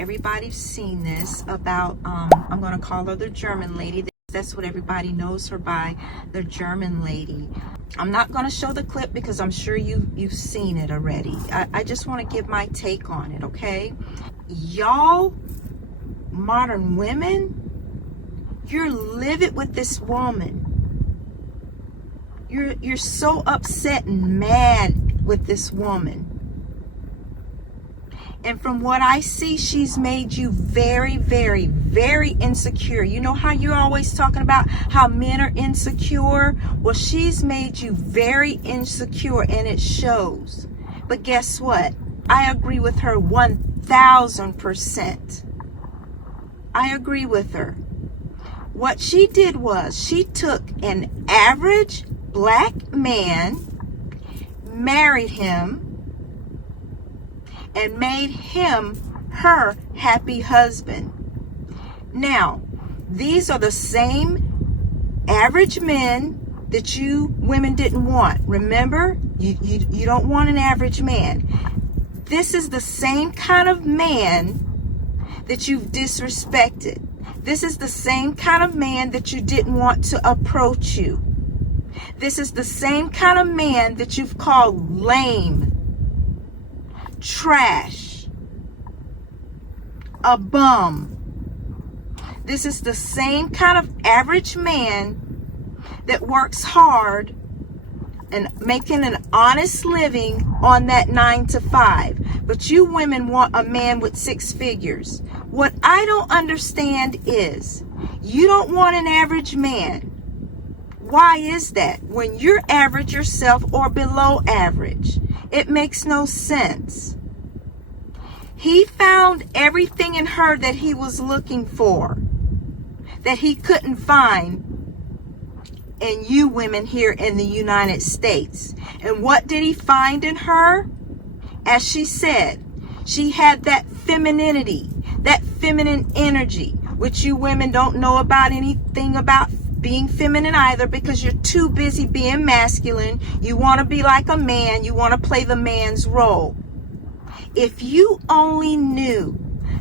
Everybody's seen this about, I'm going to call her the German lady. That's what everybody knows her by, the German lady. I'm not going to show the clip because I'm sure you've seen it already. I just want to give my take on it, okay? Y'all, modern women, you're livid with this woman. You're so upset and mad with this woman. And from what I see, she's made you very, very, very insecure. You know how you're always talking about how men are insecure? Well, she's made you very insecure, and it shows. But guess what? I agree with her 1000%. I agree with her. What she did was she took an average black man, married him, and made him her happy husband. Now, these are the same average men that you women didn't want. Remember, you don't want an average man. This is the same kind of man that you've disrespected. This is the same kind of man that you didn't want to approach you. This is the same kind of man that you've called lame, trash, a bum. This is the same kind of average man that works hard and making an honest living on that 9 to 5. But you women want a man with 6 figures. What I don't understand is you don't want an average man. Why is that? When you're average yourself or below average, it makes no sense. He found everything in her that he was looking for, that he couldn't find in you women here in the United States. And what did he find in her? As she said, she had that femininity, that feminine energy, which you women don't know about anything about being feminine either, because you're too busy being masculine. You want to be like a man. You want to play the man's role. If you only knew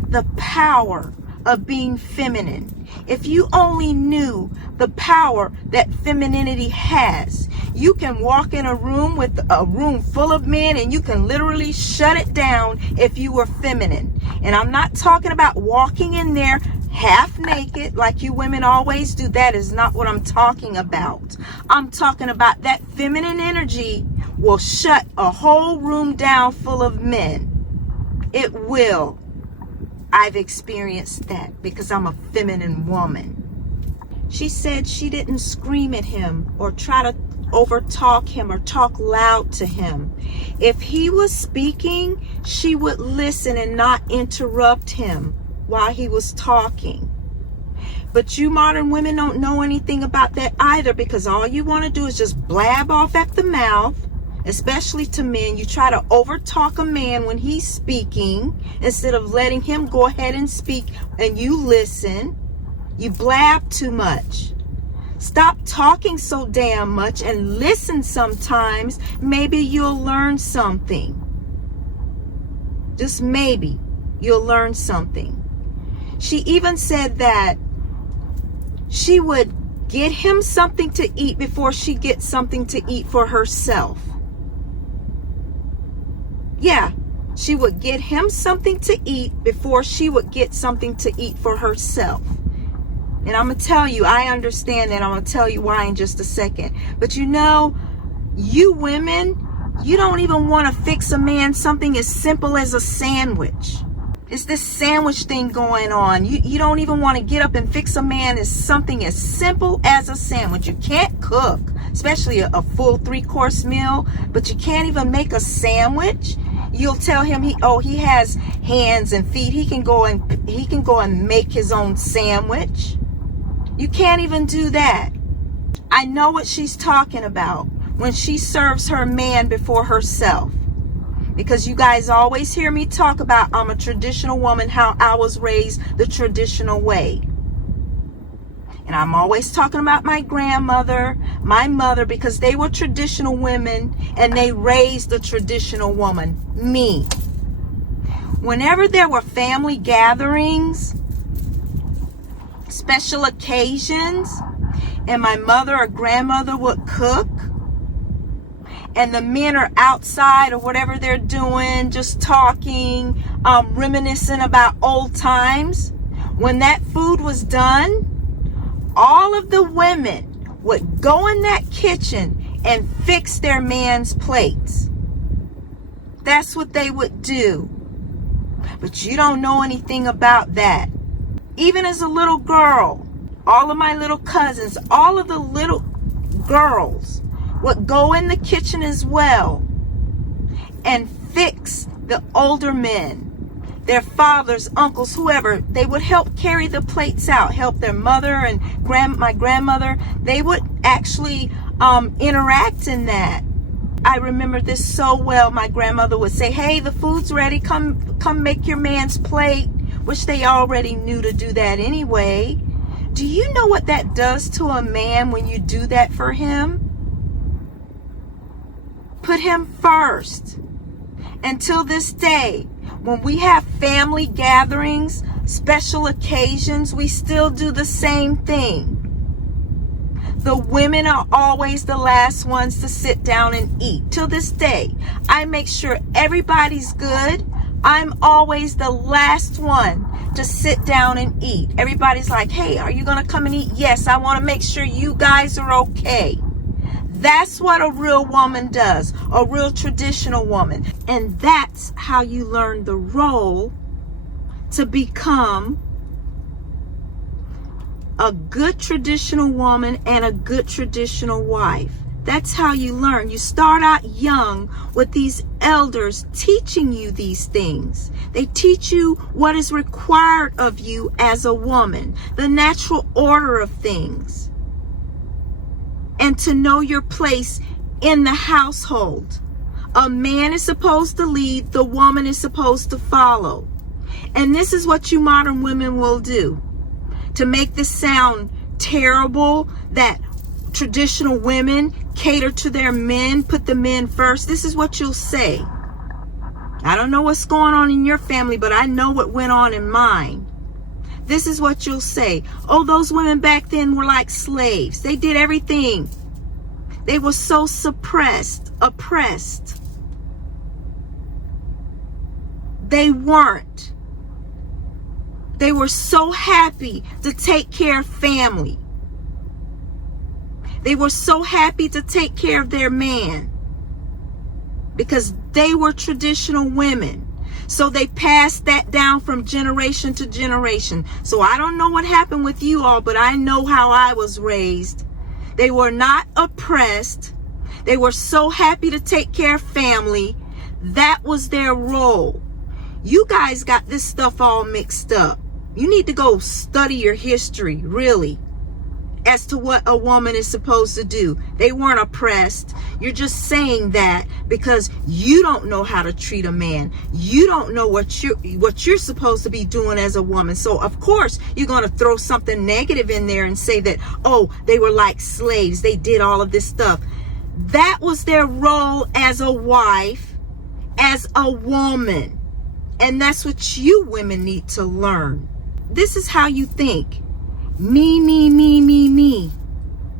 the power of being feminine, if you only knew the power that femininity has, you can walk in a room with a room full of men and you can literally shut it down if you were feminine. And I'm not talking about walking in there half naked like you women always do. That is not what I'm talking about. I'm talking about that feminine energy will shut a whole room down full of men. It will. I've experienced that because I'm a feminine woman. She said she didn't scream at him or try to overtalk him or talk loud to him. If he was speaking, she would listen and not interrupt him while he was talking. But you modern women don't know anything about that either, because all you want to do is just blab off at the mouth, especially to men. You try to overtalk a man when he's speaking instead of letting him go ahead and speak and you listen. You blab too much. Stop talking so damn much and listen sometimes. Maybe you'll learn something. Just maybe you'll learn something. She even said that she would get him something to eat before she gets something to eat for herself. Yeah, she would get him something to eat before she would get something to eat for herself. And I'm going to tell you, I understand that. I'm going to tell you why in just a second. But you know, you women, you don't even want to fix a man something as simple as a sandwich. It's this sandwich thing going on. You don't even want to get up and fix a man as something as simple as a sandwich. You can't cook, especially a full 3-course meal, but you can't even make a sandwich. You'll tell him he has hands and feet. He can go and make his own sandwich. You can't even do that. I know what she's talking about when she serves her man before herself. Because you guys always hear me talk about I'm a traditional woman, how I was raised the traditional way. And I'm always talking about my grandmother, my mother, because they were traditional women and they raised the traditional woman, me. Whenever there were family gatherings, special occasions, and my mother or grandmother would cook, and the men are outside or whatever they're doing, just talking, reminiscing about old times. When that food was done, all of the women would go in that kitchen and fix their man's plates. That's what they would do. But you don't know anything about that. Even as a little girl, all of my little cousins, all of the little girls would go in the kitchen as well and fix the older men, their fathers, uncles, whoever. They would help carry the plates out, help their mother and my grandmother. They would actually interact in that. I remember this so well. My grandmother would say, hey, the food's ready. Come make your man's plate, which they already knew to do that anyway. Do you know what that does to a man when you do that for him? Put him first. Until this day, when we have family gatherings, special occasions, we still do the same thing. The women are always the last ones to sit down and eat. Till this day, I make sure everybody's good. I'm always the last one to sit down and eat. Everybody's like, hey, are you going to come and eat? Yes, I want to make sure you guys are okay. That's what a real woman does, a real traditional woman. And that's how you learn the role to become a good traditional woman and a good traditional wife. That's how you learn. You start out young with these elders teaching you these things. They teach you what is required of you as a woman, the natural order of things, and to know your place in the household. A man is supposed to lead, the woman is supposed to follow. And this is what you modern women will do. To make this sound terrible, that traditional women cater to their men, put the men first, this is what you'll say. I don't know what's going on in your family, but I know what went on in mine. This is what you'll say. Oh, those women back then were like slaves. They did everything. They were so suppressed, oppressed. They weren't. They were so happy to take care of family. They were so happy to take care of their man because they were traditional women. So they passed that down from generation to generation. So I don't know what happened with you all, but I know how I was raised. They were not oppressed. They were so happy to take care of family. That was their role. You guys got this stuff all mixed up. You need to go study your history, really, as to what a woman is supposed to do. They weren't oppressed. You're just saying that because you don't know how to treat a man. You don't know what you're supposed to be doing as a woman. So of course you're going to throw something negative in there and say that, oh, they were like slaves. They did all of this stuff. That was their role as a wife, as a woman. And that's what you women need to learn. This is how you think. Me, me, me, me, me.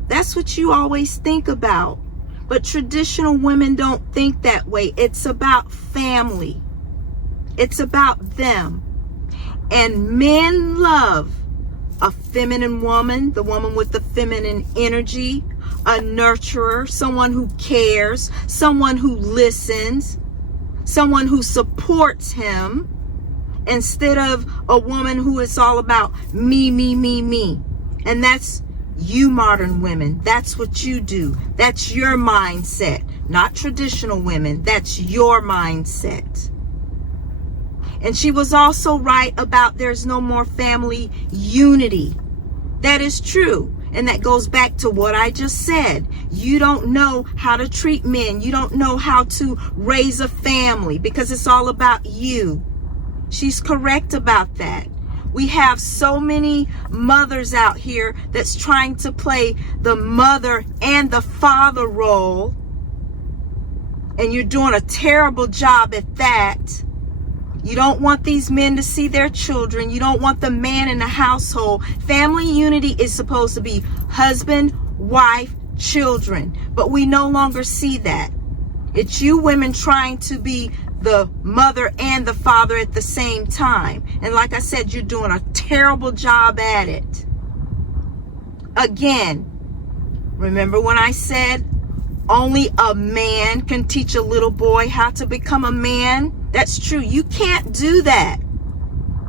That's what you always think about. But traditional women don't think that way. It's about family. It's about them. And men love a feminine woman, the woman with the feminine energy, a nurturer, someone who cares, someone who listens, someone who supports him, instead of a woman who is all about me, me, me, me. And that's you modern women. That's what you do. That's your mindset. Not traditional women. That's your mindset. And she was also right about there's no more family unity. That is true. And that goes back to what I just said. You don't know how to treat men. You don't know how to raise a family because it's all about you. She's correct about that. We have so many mothers out here that's trying to play the mother and the father role. And you're doing a terrible job at that. You don't want these men to see their children. You don't want the man in the household. Family unity is supposed to be husband, wife, children. But we no longer see that. It's you women trying to be the mother and the father at the same time. And like I said, you're doing a terrible job at it. Again, remember when I said only a man can teach a little boy how to become a man? That's true. You can't do that.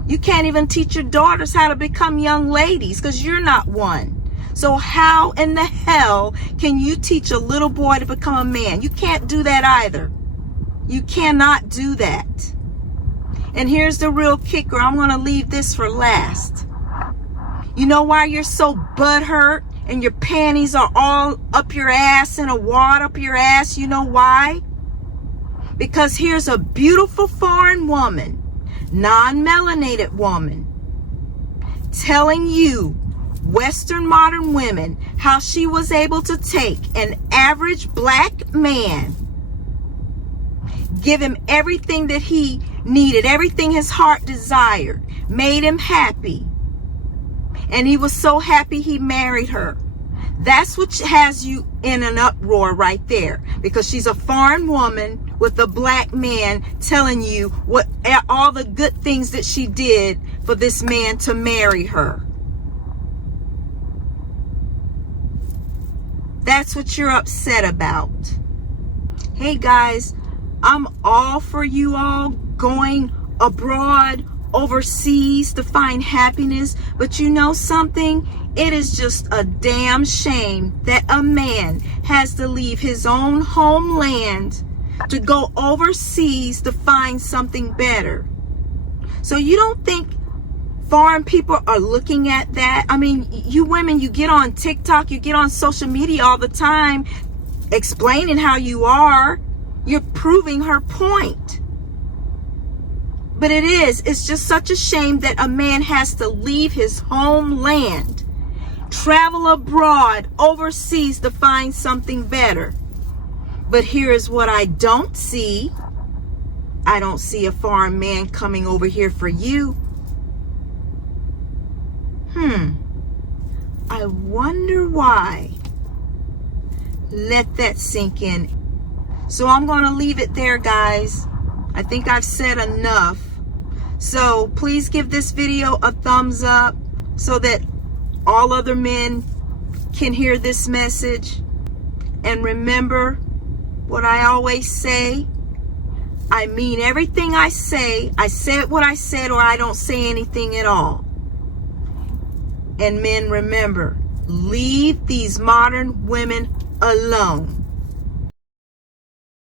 You can't even teach your daughters how to become young ladies because you're not one. So how in the hell can you teach a little boy to become a man? You can't do that either. You cannot do that. And here's the real kicker. I'm going to leave this for last. You know why you're so butthurt and your panties are all up your ass and a wad up your ass? You know why? Because here's a beautiful foreign woman, non-melanated woman, telling you, Western modern women, how she was able to take an average black man, give him everything that he needed, everything his heart desired, made him happy. And he was so happy he married her. That's what has you in an uproar right there. Because she's a foreign woman with a black man telling you what all the good things that she did for this man to marry her. That's what you're upset about. Hey guys, I'm all for you all going abroad, overseas to find happiness. But you know something? It is just a damn shame that a man has to leave his own homeland to go overseas to find something better. So you don't think foreign people are looking at that? I mean, you women, you get on TikTok, you get on social media all the time explaining how you are. You're proving her point. But it's just such a shame that a man has to leave his homeland, travel abroad, overseas to find something better. But here is what I don't see. I don't see a foreign man coming over here for you. I wonder why. Let that sink in. So I'm going to leave it there, guys. I think I've said enough. So please give this video a thumbs up so that all other men can hear this message. And remember what I always say. I mean everything I say. I said what I said, or I don't say anything at all. And men, remember, leave these modern women alone.